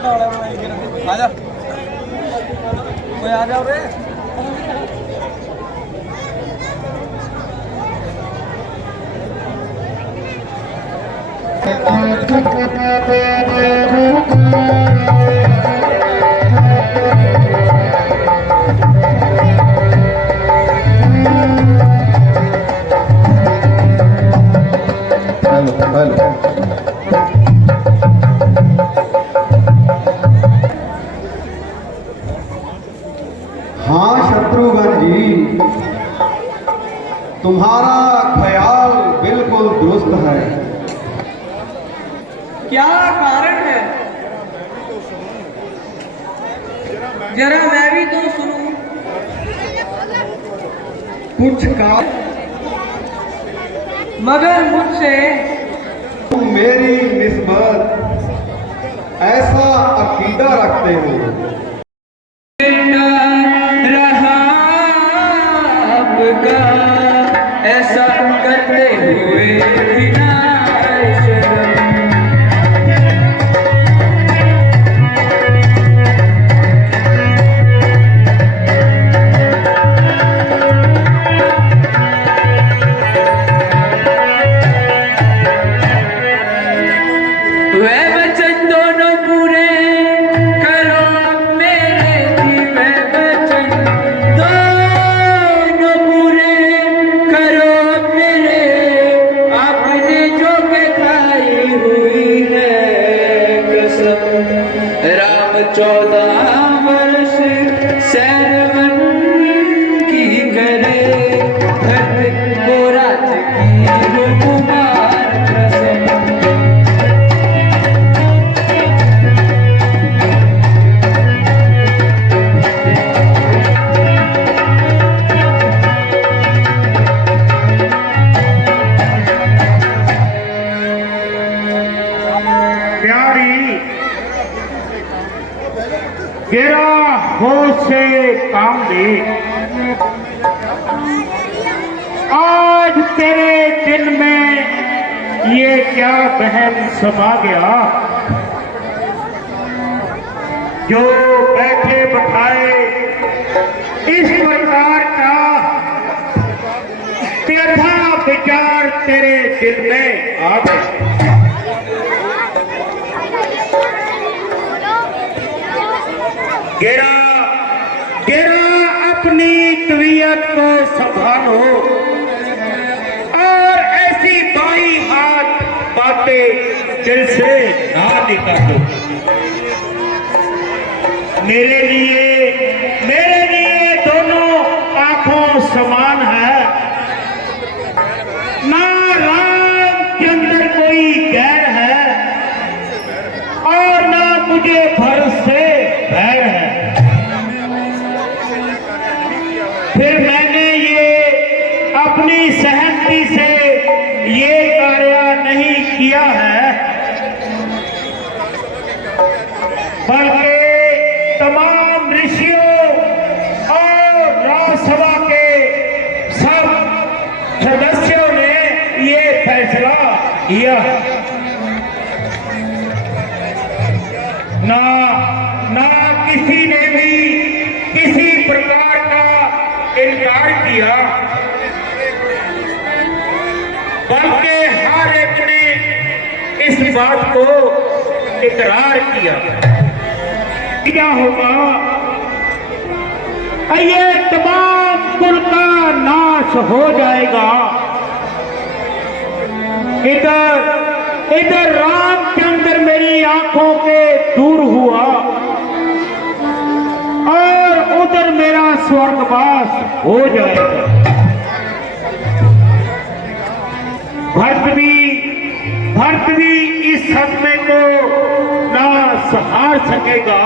आजा कोई आ जाओ रे। हाँ शत्रुघ्न जी, तुम्हारा ख्याल बिल्कुल दुरुस्त है। क्या कारण है जरा मैं भी तो सुनूं। कुछ का मगर मुझसे तुम मेरी निस्बत ऐसा अकीदा रखते हो। रहा आपका ऐसा करते हुए बिना गिरा होश से काम दे। आज तेरे दिल में ये क्या बहम समा गया, जो बैठे बैठाए इस प्रकार का तेरा विचार तेरे दिल में आ गया। गिरा गिरा अपनी तबीयत को संभालो और ऐसी बाई हाथ बातें दिल से ना निकालो। मेरे लिए दोनों आंखों समान है। ना राम के अंदर कोई गैर है और ना मुझे भरोसे से बैर है। फिर मैंने ये अपनी सहमति से ये कार्य नहीं किया है, बल्कि तमाम ऋषियों और राजसभा के सब सदस्यों ने ये फैसला किया। ना किसी ने भी किसी प्रकार का इनकार किया, बल्कि हर एक ने इस बात को इकरार किया। क्या होगा, ये तमाम कुल का नाश हो जाएगा। इधर रामचंद्र मेरी आंखों के दूर हुआ और उधर मेरा स्वर्गवास हो जाएगा। भरत भी इस सदमे को ना सहार सकेगा।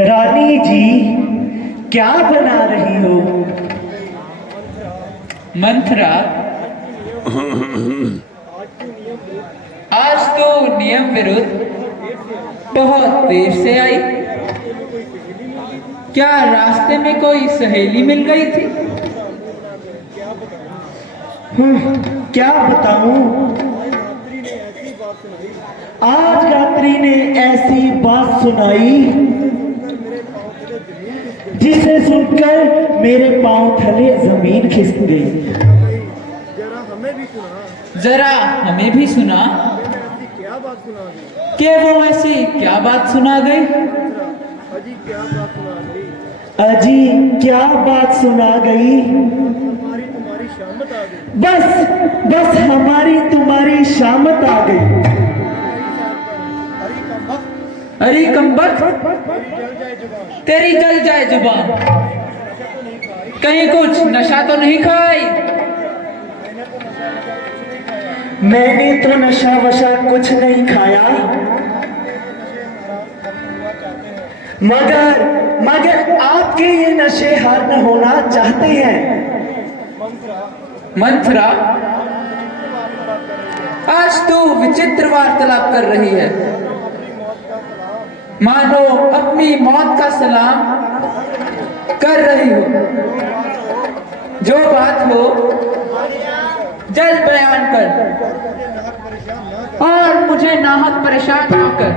रानी जी क्या बना रही हो? मंथरा, आज तो नियम विरुद्ध बहुत देर से आई। क्या रास्ते में कोई सहेली मिल गई थी? क्या बताऊं, आज रात्रि ने ऐसी बात सुनाई जिसे सुनकर मेरे पांव थले जमीन खिसक गई। जरा हमें भी सुना कि वो ऐसी क्या बात सुना गई? अजी क्या बात सुना गई? बस बस हमारी तुम्हारी शामत आ गई। अरे कमबख्त, तेरी जल जाए जुबान, कहीं कुछ नशा तो नहीं खाई? मैंने तो नशा वशा कुछ नहीं खाया, मगर मगर आपके ये नशे हार होना चाहते हैं। मंथरा, आज तू विचित्र वार्तालाप कर रही है, मानो अपनी मौत का सलाम कर रही हो। जो बात हो जल्द बयान कर और मुझे नाहक परेशान ना कर।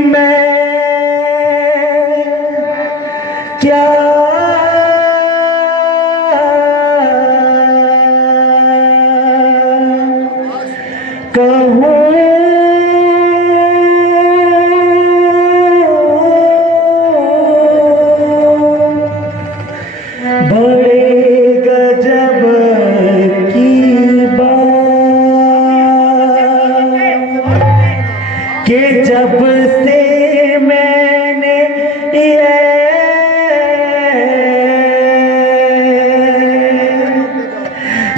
मैं क्या कहूँ, बड़े गजब की बात कि जब से मैंने ये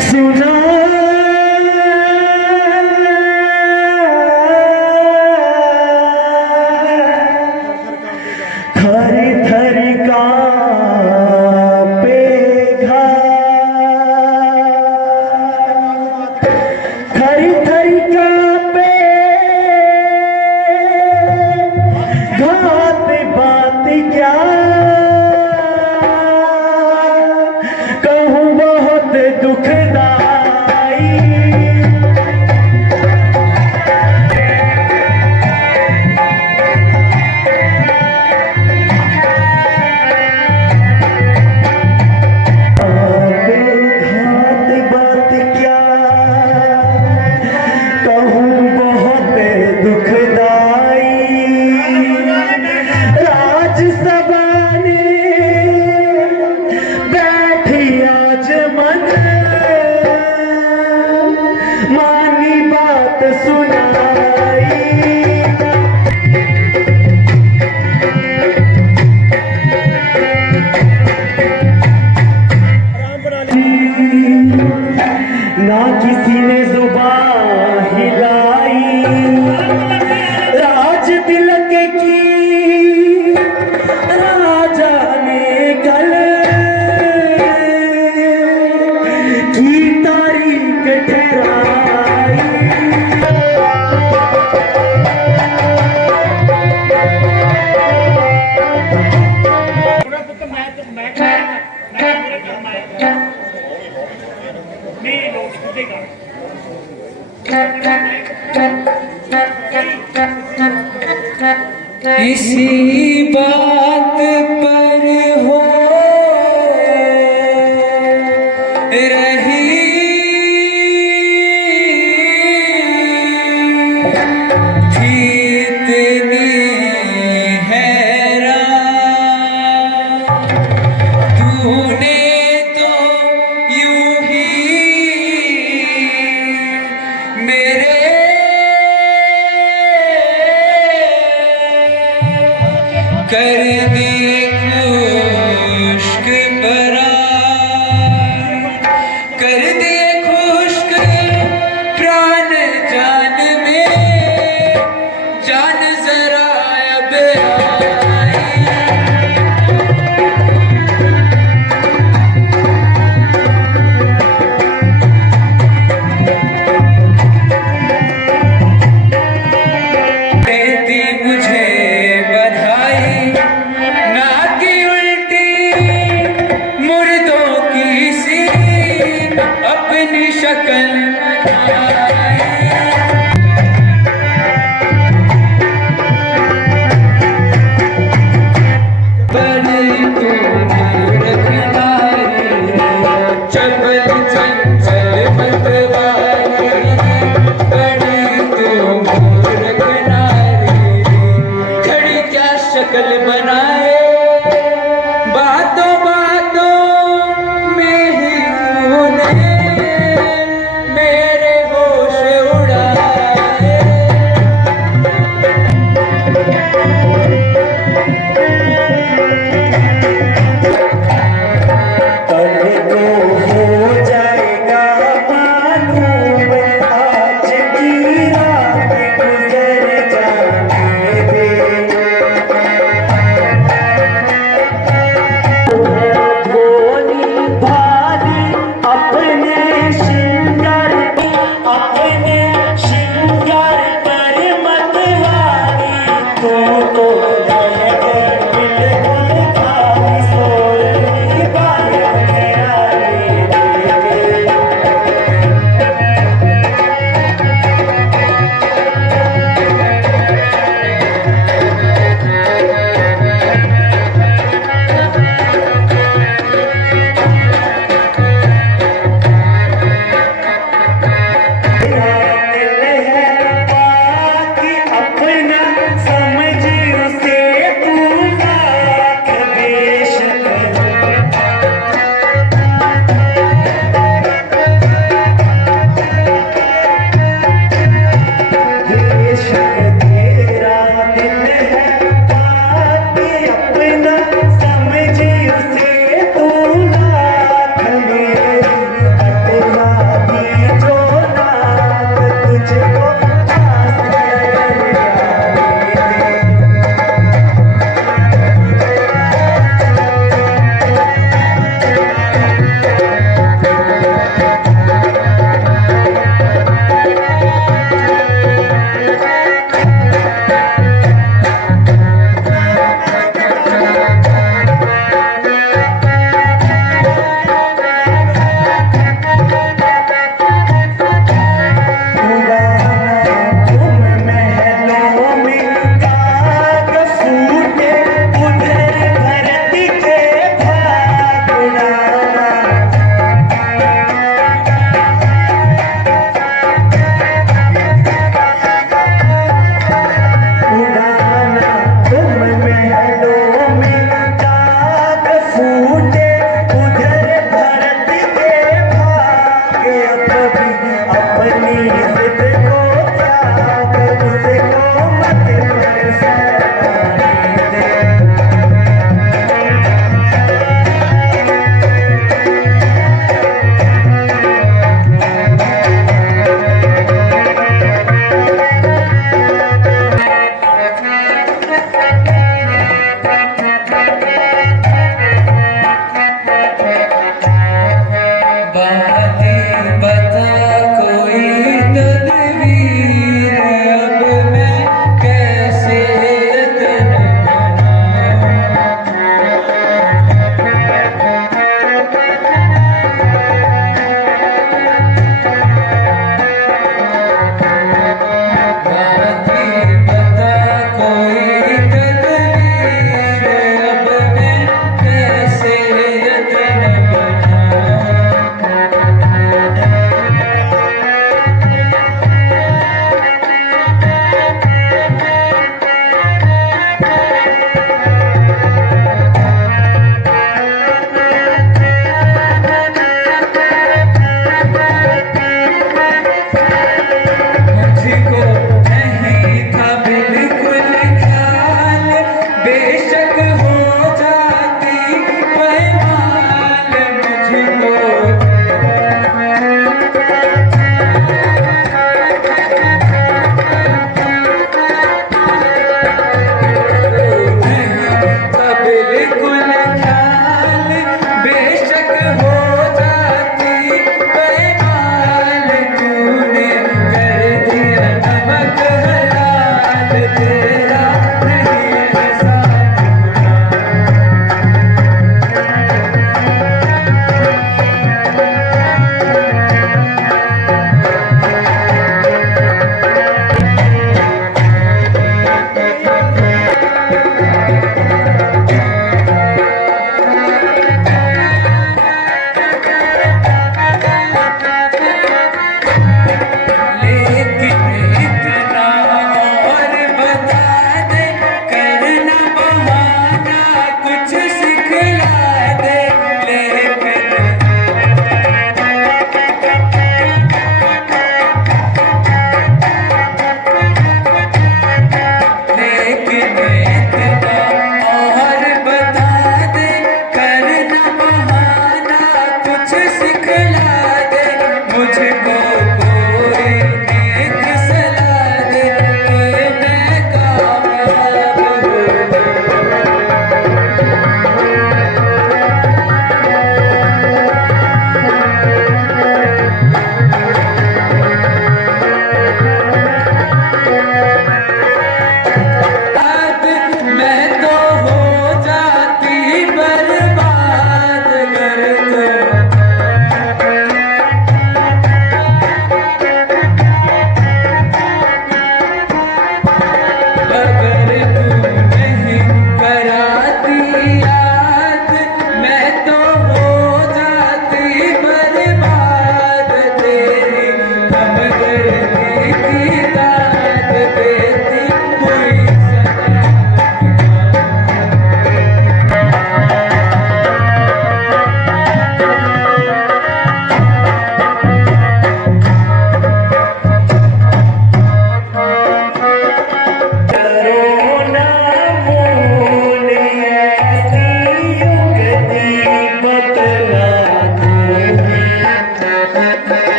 सुना, थर थर कांपे घाट, थर थर कांपे घाट। बात क्या कहूँ, बहुत दुखदाई। घात बात क्या कहूँ, बहुत दुखदाई। राजसभा ने बैठी आज मन, मानी बात सुनाई। ना किसी ने जुबान हिलाई, राज तिलक की राजा ने कल की तारीख ठहराई। इसी बात पर हो रही थी इतनी हैरान, तूने तो यूं ही मेरे कर दिए खुश्क परार, कर दिए खुश्क प्राण जान में, जान जरा अब आई। शक्ल बनाए, बातों बातों में ही तूने मेरे होश उड़ाए। कल को हो जाएगा मालूम, आज की रात गुजर जाने दे। भोली भाली अपने श्रृंगार पर मत हारी, तू तो रह गई बिल्कुल खाली, सोई बारिश में आई रे। दिल है बाकी अपना, समझ उसे नेक का और बता दे, करना बहाना कुछ सिखला दे, मुझको कोई नेक सलाह दे कि मैं कामयाब हो।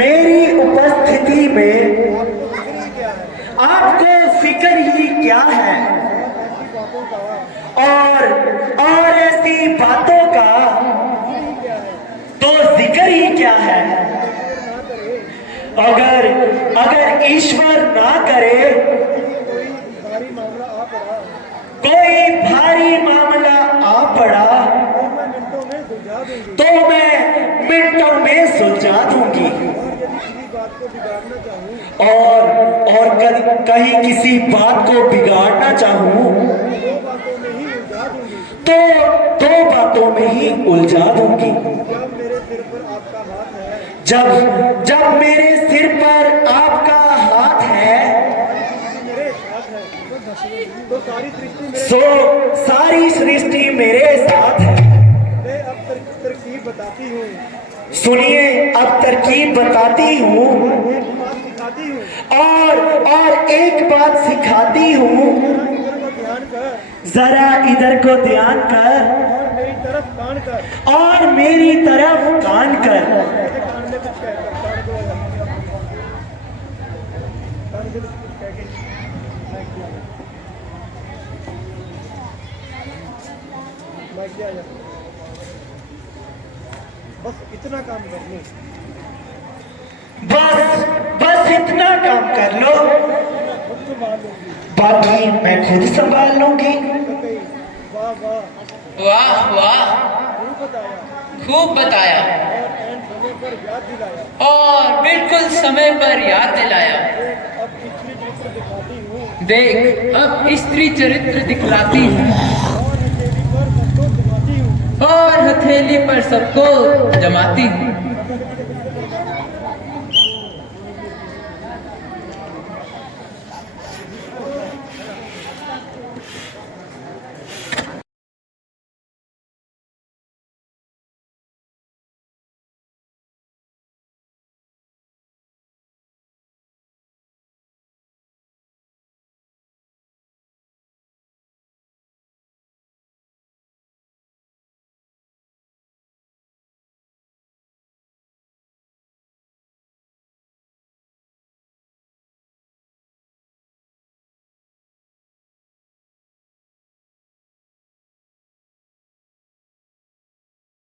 मेरी उपस्थिति में आपको फिक्र ही क्या है, और ऐसी बातों का तो जिक्र ही क्या है। अगर ईश्वर ना करे, कोई भारी मामला आ पड़ा, तो मैं मिनटों में सुलझा दूंगी। और कहीं किसी बात को बिगाड़ना चाहूं, तो दो बातों में ही उलझा दूंगी। जब मेरे सिर पर आपका हाथ है, सो सारी सृष्टि मेरे साथ है। तरकीब बताती हूँ, सुनिए अब तरकीब बताती हूँ, और एक बात सिखाती हूँ। जरा इधर को ध्यान कर, मेरी तरफ कान कर, और मेरी तरफ कान कर। बस इतना काम कर लो, बस इतना काम कर लो, बाकी मैं खुद संभाल लूंगी। वाह वाह, वाह वाह, खूब बताया, खूब बताया, और एंड समय पर याद दिलाया। और बिल्कुल समय पर याद दिलाया। अब पिछली चित्र दिखाती हूँ, देख अब स्त्री चरित्र दिखलाती हूँ, और हथेली पर सबको दिखाती हूँ। और हथेली पर सबको जमाती हूँ।